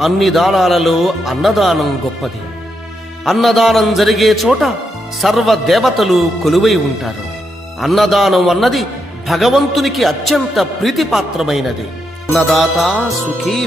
అన్ని దానాలలో అన్నదానం గొప్పది. అన్నదానం జరిగే చోట సర్వ దేవతలు కొలువై ఉంటారు. అన్నదానం అన్నది భగవంతునికి అత్యంత ప్రీతిపాత్రమైనది. అన్నదాత సుఖీ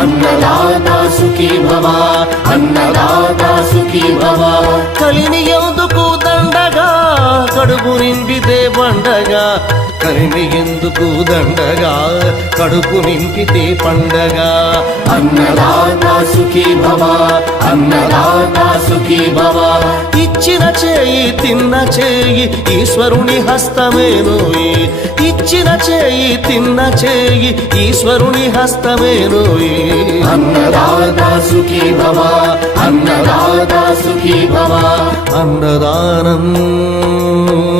అన్నదాత సుఖీ భవ అన్నదాత సుఖీ భవ. కలిని ఎందుకు దండగా కడుపు నింపితే పండగా కలిని ఎందుకు దండగా? కడుపు నింపితే పండగ. అన్నదాత సుఖీ భవ అన్నదాత సుఖీ భవ. ఇచ్చిన చేయి తిన్న చేయి ఈశ్వరుని హస్తమేనోయి ఇచ్చిన చేయి తిన్న చేయి ఈశ్వరుని హస్తమేనోయి అన్నదాత సుఖీ భవ అన్నదాత సుఖీ భవ. అన్నదానం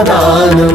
అన్నదానం